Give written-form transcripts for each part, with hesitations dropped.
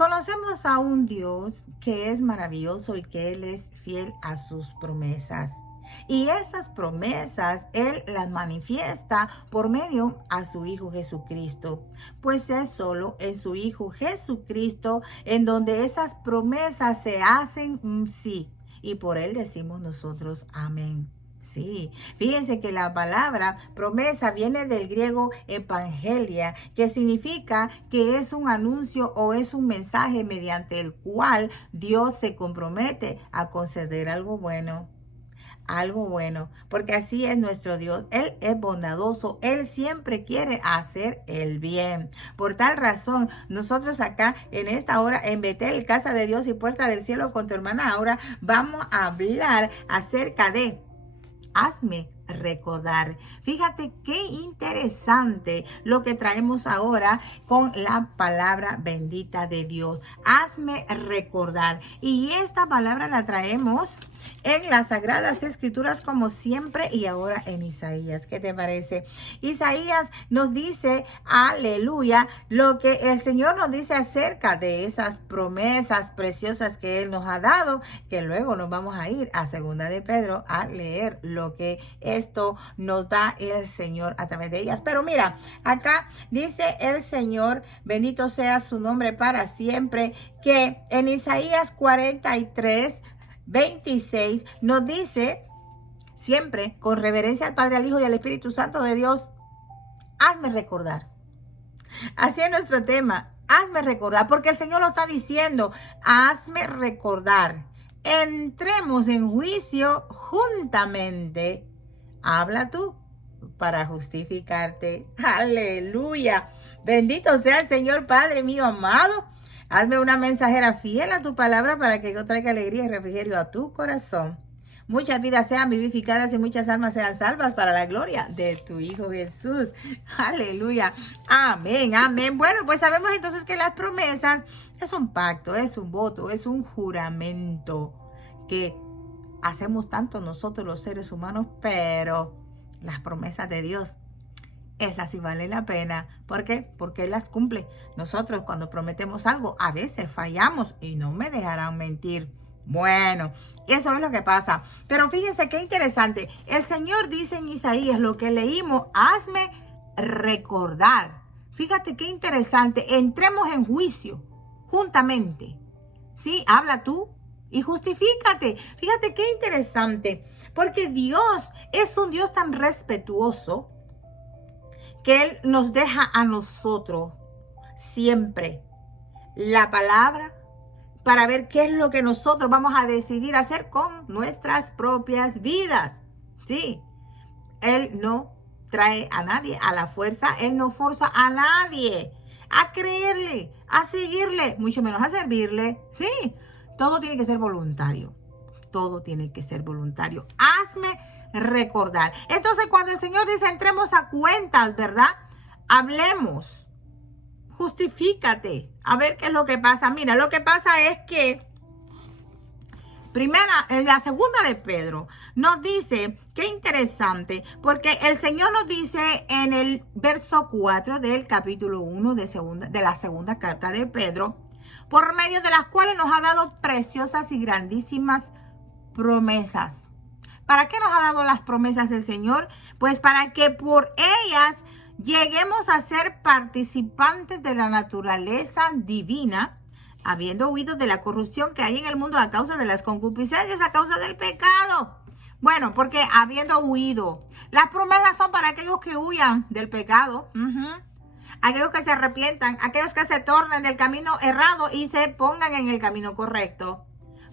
Conocemos a un Dios que es maravilloso y que Él es fiel a sus promesas. Y esas promesas Él las manifiesta por medio a su Hijo Jesucristo. Pues es solo en su Hijo Jesucristo en donde esas promesas se hacen un sí. Y por Él decimos nosotros amén. Sí, fíjense que la palabra promesa viene del griego evangelia, que significa que es un anuncio o es un mensaje mediante el cual Dios se compromete a conceder algo bueno, porque así es nuestro Dios. Él es bondadoso, Él siempre quiere hacer el bien. Por tal razón, nosotros acá en esta hora en Betel, Casa de Dios y Puerta del Cielo con tu hermana Aura, vamos a hablar acerca de hazme recordar. Fíjate qué interesante lo que traemos ahora con la palabra bendita de Dios. Hazme recordar. Y esta palabra la traemos en las Sagradas Escrituras como siempre y ahora en Isaías. ¿Qué te parece? Isaías nos dice, aleluya, lo que el Señor nos dice acerca de esas promesas preciosas que Él nos ha dado, que luego nos vamos a ir a Segunda de Pedro a leer lo que esto nos da el Señor a través de ellas. Pero mira, acá dice el Señor, bendito sea su nombre para siempre, que en Isaías 43, 26 nos dice, siempre con reverencia al Padre, al Hijo y al Espíritu Santo de Dios, hazme recordar. Así es nuestro tema, hazme recordar, porque el Señor lo está diciendo, hazme recordar. Entremos en juicio juntamente. Habla tú para justificarte. Aleluya. Bendito sea el Señor, Padre mío amado. Hazme una mensajera fiel a tu palabra para que yo traiga alegría y refrigerio a tu corazón. Muchas vidas sean vivificadas y muchas almas sean salvas para la gloria de tu Hijo Jesús. Aleluya. Amén, amén. Bueno, pues sabemos entonces que las promesas es un pacto, es un voto, es un juramento que hacemos tanto nosotros los seres humanos, pero las promesas de Dios, esas sí valen la pena. ¿Por qué? Porque Él las cumple. Nosotros cuando prometemos algo, a veces fallamos y no me dejarán mentir. Bueno, eso es lo que pasa. Pero fíjense qué interesante. El Señor dice en Isaías, lo que leímos, hazme recordar. Fíjate qué interesante. Entremos en juicio juntamente. Sí, habla tú y justifícate. Fíjate qué interesante. Porque Dios es un Dios tan respetuoso que Él nos deja a nosotros siempre la palabra para ver qué es lo que nosotros vamos a decidir hacer con nuestras propias vidas. Sí, Él no trae a nadie a la fuerza, Él no forza a nadie a creerle, a seguirle, mucho menos a servirle. Sí, todo tiene que ser voluntario. Todo tiene que ser voluntario. Hazme recordar. Entonces, cuando el Señor dice, entremos a cuentas, ¿verdad? Hablemos. Justifícate. A ver qué es lo que pasa. Mira, lo que pasa es que en la segunda de Pedro nos dice, qué interesante, porque el Señor nos dice en el verso 4 del capítulo 1 de la segunda carta de Pedro, por medio de las cuales nos ha dado preciosas y grandísimas promesas. ¿Para qué nos ha dado las promesas el Señor? Pues para que por ellas lleguemos a ser participantes de la naturaleza divina, habiendo huido de la corrupción que hay en el mundo a causa de las concupiscencias, a causa del pecado. Bueno, porque habiendo huido, las promesas son para aquellos que huyan del pecado, aquellos que se arrepientan, aquellos que se tornen del camino errado y se pongan en el camino correcto.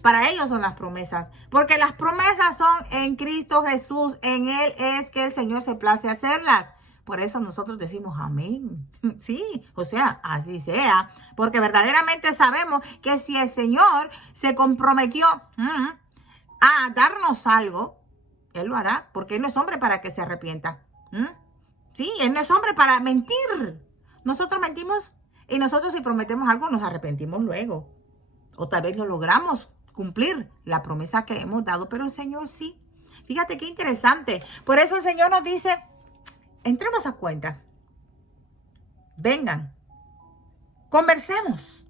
Para ellos son las promesas, porque las promesas son en Cristo Jesús, en Él es que el Señor se place hacerlas. Por eso nosotros decimos amén. Sí, o sea, así sea, porque verdaderamente sabemos que si el Señor se comprometió a darnos algo, Él lo hará, porque Él no es hombre para que se arrepienta. Sí, Él no es hombre para mentir. Nosotros mentimos y nosotros si prometemos algo nos arrepentimos luego. O tal vez lo logramos cumplir la promesa que hemos dado, pero el Señor sí. Fíjate qué interesante. Por eso el Señor nos dice, entremos a cuenta. Vengan, conversemos.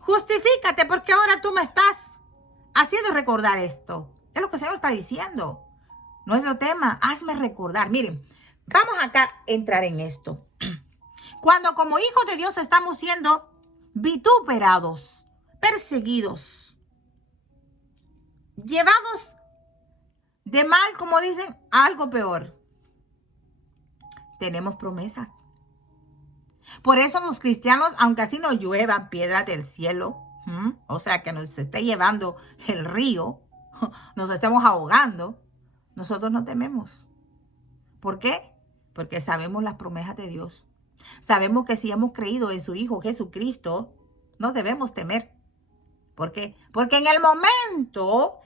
Justifícate porque ahora tú me estás haciendo recordar esto. Es lo que el Señor está diciendo. Nuestro tema, hazme recordar. Miren, vamos acá a entrar en esto. Cuando como hijos de Dios estamos siendo vituperados, perseguidos, llevados de mal, como dicen, a algo peor, tenemos promesas. Por eso los cristianos, aunque así nos lluevan piedras del cielo, o sea, que nos esté llevando el río, nos estemos ahogando, nosotros no tememos. ¿Por qué? Porque sabemos las promesas de Dios. Sabemos que si hemos creído en su Hijo Jesucristo, no debemos temer. ¿Por qué? Porque en el momento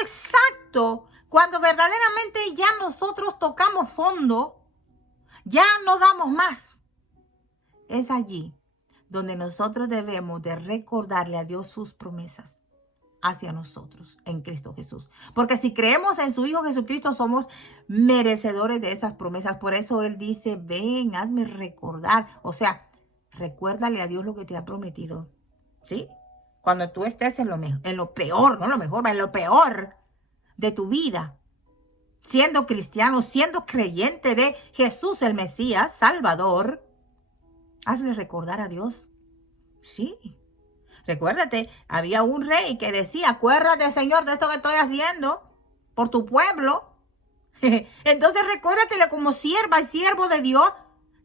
exacto, cuando verdaderamente ya nosotros tocamos fondo, ya no damos más. Es allí donde nosotros debemos de recordarle a Dios sus promesas hacia nosotros en Cristo Jesús. Porque si creemos en su Hijo Jesucristo, somos merecedores de esas promesas. Por eso Él dice, ven, hazme recordar. O sea, recuérdale a Dios lo que te ha prometido. ¿Sí? Cuando tú estés en lo peor, no lo mejor, en lo peor de tu vida, siendo cristiano, siendo creyente de Jesús el Mesías, Salvador, hazle recordar a Dios. Sí. Recuérdate, había un rey que decía, acuérdate, Señor, de esto que estoy haciendo por tu pueblo. Entonces recuérdatele como sierva y siervo de Dios.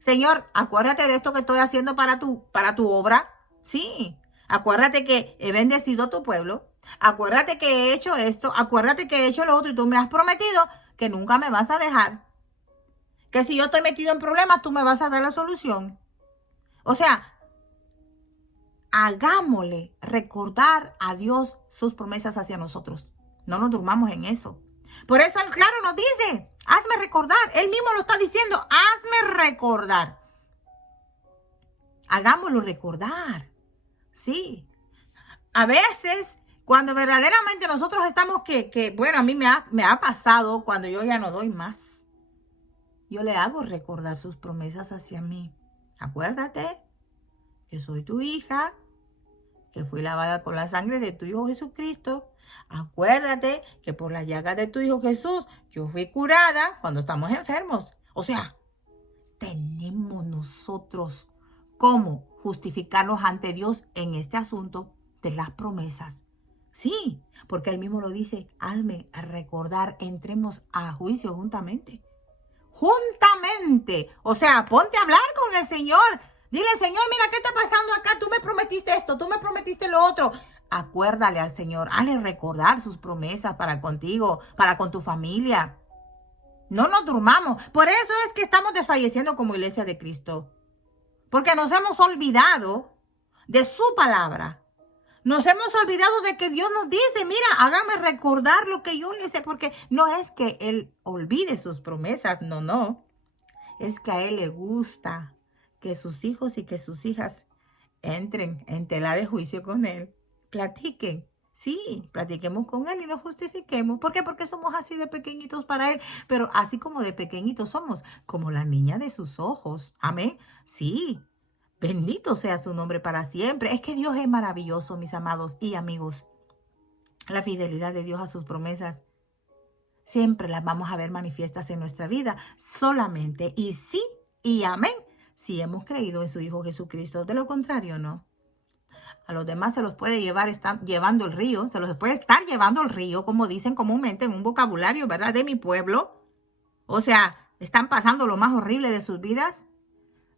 Señor, acuérdate de esto que estoy haciendo para tu obra. Sí. Acuérdate que he bendecido a tu pueblo. Acuérdate que he hecho esto. Acuérdate que he hecho lo otro y tú me has prometido que nunca me vas a dejar. Que si yo estoy metido en problemas, tú me vas a dar la solución. O sea, hagámosle recordar a Dios sus promesas hacia nosotros. No nos durmamos en eso. Por eso Él claro nos dice, hazme recordar. Él mismo lo está diciendo, hazme recordar. Hagámoslo recordar. Sí. A veces, cuando verdaderamente nosotros estamos bueno, a mí me ha pasado cuando yo ya no doy más. Yo le hago recordar sus promesas hacia mí. Acuérdate que soy tu hija, que fui lavada con la sangre de tu Hijo Jesucristo. Acuérdate que por las llagas de tu Hijo Jesús yo fui curada cuando estamos enfermos. O sea, tenemos nosotros cómo justificarnos ante Dios en este asunto de las promesas. Sí, porque Él mismo lo dice, hazme recordar, entremos a juicio juntamente. Juntamente. O sea, ponte a hablar con el Señor. Dile, Señor, mira, ¿qué está pasando acá? Tú me prometiste esto, tú me prometiste lo otro. Acuérdale al Señor, hazle recordar sus promesas para contigo, para con tu familia. No nos durmamos. Por eso es que estamos desfalleciendo como iglesia de Cristo. Porque nos hemos olvidado de su palabra. Nos hemos olvidado de que Dios nos dice, mira, hágame recordar lo que yo le hice. Porque no es que Él olvide sus promesas, no. Es que a Él le gusta que sus hijos y que sus hijas entren en tela de juicio con Él. Platiquen. Sí, platiquemos con Él y nos justifiquemos. ¿Por qué? Porque somos así de pequeñitos para Él. Pero así como de pequeñitos somos, como la niña de sus ojos. Amén. Sí. Bendito sea su nombre para siempre. Es que Dios es maravilloso, mis amados y amigos. La fidelidad de Dios a sus promesas siempre las vamos a ver manifiestas en nuestra vida. Solamente y sí y amén si hemos creído en su Hijo Jesucristo. De lo contrario, no. A los demás se los puede llevar, están llevando el río, se los puede estar llevando el río, como dicen comúnmente en un vocabulario, ¿verdad? De mi pueblo. O sea, están pasando lo más horrible de sus vidas,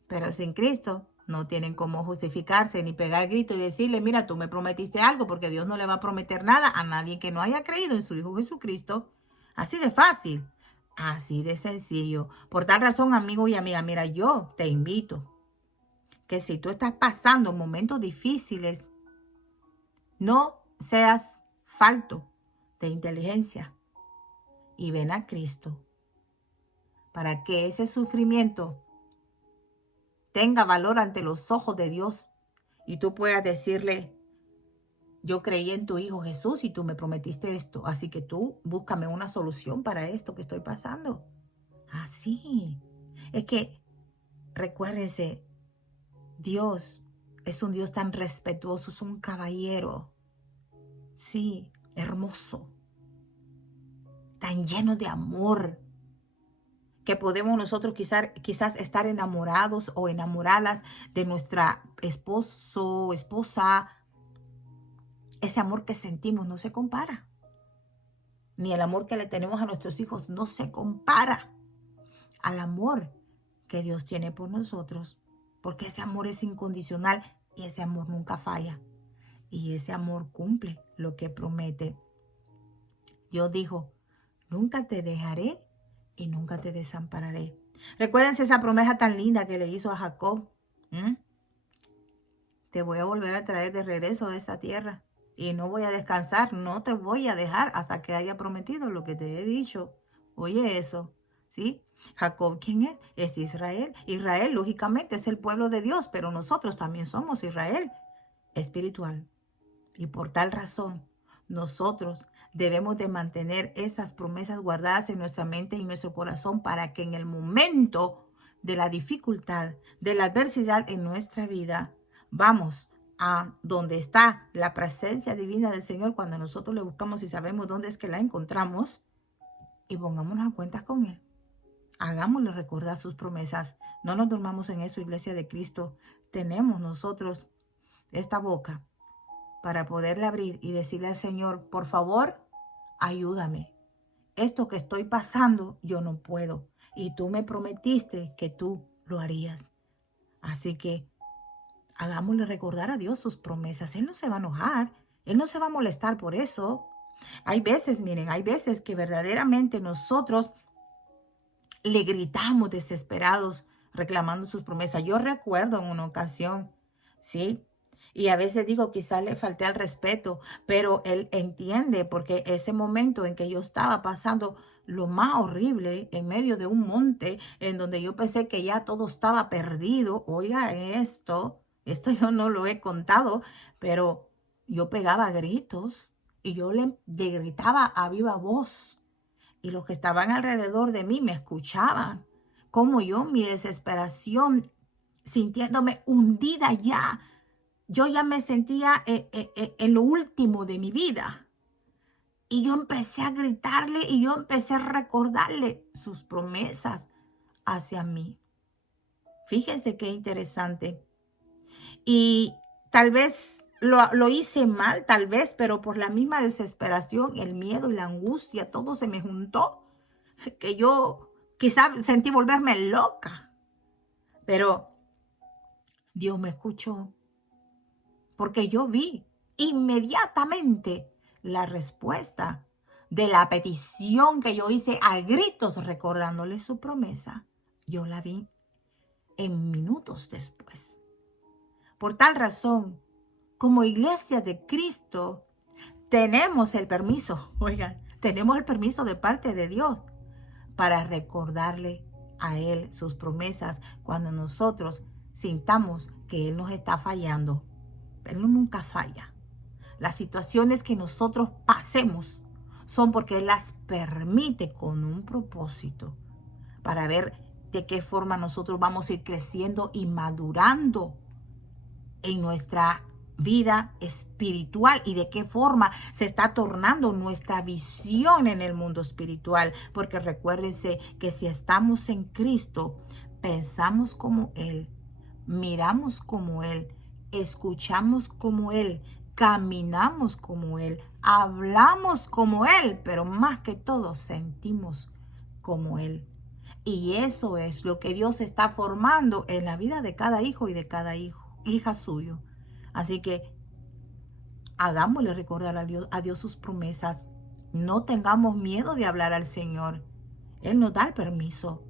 pero sin Cristo no tienen cómo justificarse ni pegar el grito y decirle, mira, tú me prometiste algo, porque Dios no le va a prometer nada a nadie que no haya creído en su Hijo Jesucristo. Así de fácil, así de sencillo. Por tal razón, amigo y amiga, mira, yo te invito que si tú estás pasando momentos difíciles, no seas falto de inteligencia y ven a Cristo para que ese sufrimiento tenga valor ante los ojos de Dios y tú puedas decirle, yo creí en tu Hijo Jesús y tú me prometiste esto, así que tú búscame una solución para esto que estoy pasando. Así. Es que, recuérdense, Dios Es un Dios tan respetuoso, es un caballero. Sí, hermoso. Tan lleno de amor. Que podemos nosotros quizás estar enamorados o enamoradas de nuestra esposo o esposa. Ese amor que sentimos no se compara. Ni el amor que le tenemos a nuestros hijos no se compara al amor que Dios tiene por nosotros. Porque ese amor es incondicional y ese amor nunca falla. Y ese amor cumple lo que promete. Dios dijo, nunca te dejaré y nunca te desampararé. Recuérdense esa promesa tan linda que le hizo a Jacob. Te voy a volver a traer de regreso a esta tierra y no voy a descansar, no te voy a dejar hasta que haya prometido lo que te he dicho. Oye eso, ¿sí? Jacob, ¿quién es? Es Israel. Israel, lógicamente, es el pueblo de Dios, pero nosotros también somos Israel espiritual. Y por tal razón, nosotros debemos de mantener esas promesas guardadas en nuestra mente y en nuestro corazón para que en el momento de la dificultad, de la adversidad en nuestra vida, vamos a donde está la presencia divina del Señor cuando nosotros le buscamos y sabemos dónde es que la encontramos y pongámonos a cuentas con Él. Hagámosle recordar sus promesas. No nos durmamos en eso, Iglesia de Cristo. Tenemos nosotros esta boca para poderle abrir y decirle al Señor, por favor, ayúdame. Esto que estoy pasando, yo no puedo. Y tú me prometiste que tú lo harías. Así que hagámosle recordar a Dios sus promesas. Él no se va a enojar. Él no se va a molestar por eso. Hay veces, miren, hay veces que verdaderamente nosotros le gritamos desesperados reclamando sus promesas. Yo recuerdo en una ocasión, ¿sí? Y a veces digo, quizás le falté al respeto, pero él entiende porque ese momento en que yo estaba pasando lo más horrible en medio de un monte en donde yo pensé que ya todo estaba perdido. Oiga esto yo no lo he contado, pero yo pegaba gritos y yo le gritaba a viva voz. Y los que estaban alrededor de mí me escuchaban. Como yo, mi desesperación, sintiéndome hundida ya. Yo ya me sentía en lo último de mi vida. Y yo empecé a gritarle y yo empecé a recordarle sus promesas hacia mí. Fíjense qué interesante. Y tal vez lo hice mal, tal vez, pero por la misma desesperación, el miedo y la angustia, todo se me juntó, que yo quizás sentí volverme loca. Pero Dios me escuchó, porque yo vi inmediatamente la respuesta de la petición que yo hice a gritos recordándole su promesa. Yo la vi en minutos después. Por tal razón, como iglesia de Cristo, tenemos el permiso, oigan, tenemos el permiso de parte de Dios para recordarle a Él sus promesas cuando nosotros sintamos que Él nos está fallando. Él nunca falla. Las situaciones que nosotros pasemos son porque Él las permite con un propósito para ver de qué forma nosotros vamos a ir creciendo y madurando en nuestra vida espiritual y de qué forma se está tornando nuestra visión en el mundo espiritual. Porque recuérdense que si estamos en Cristo, pensamos como Él, miramos como Él, escuchamos como Él, caminamos como Él, hablamos como Él, pero más que todo sentimos como Él. Y eso es lo que Dios está formando en la vida de cada hijo y de cada hija suyo. Así que hagámosle recordar a Dios sus promesas. No tengamos miedo de hablar al Señor. Él nos da el permiso.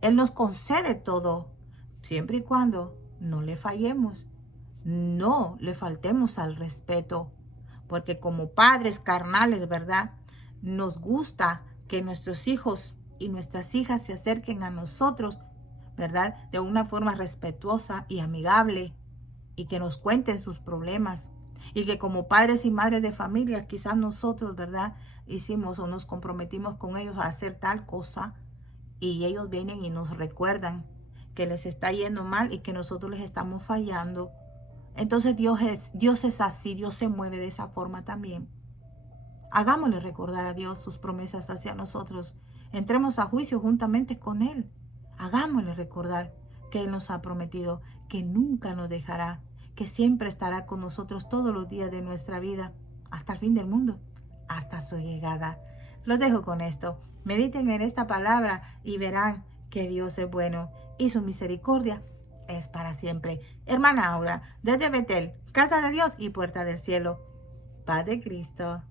Él nos concede todo, siempre y cuando no le fallemos. No le faltemos al respeto. Porque como padres carnales, ¿verdad? Nos gusta que nuestros hijos y nuestras hijas se acerquen a nosotros, ¿verdad? De una forma respetuosa y amigable. Y que nos cuenten sus problemas. Y que como padres y madres de familia, quizás nosotros, ¿verdad? Hicimos o nos comprometimos con ellos a hacer tal cosa. Y ellos vienen y nos recuerdan que les está yendo mal y que nosotros les estamos fallando. Entonces Dios es así, Dios se mueve de esa forma también. Hagámosle recordar a Dios sus promesas hacia nosotros. Entremos a juicio juntamente con Él. Hagámosle recordar que Él nos ha prometido que nunca nos dejará, que siempre estará con nosotros todos los días de nuestra vida, hasta el fin del mundo, hasta su llegada. Los dejo con esto. Mediten en esta palabra y verán que Dios es bueno y su misericordia es para siempre. Hermana Aura, desde Betel, Casa de Dios y Puerta del Cielo. Paz de Cristo.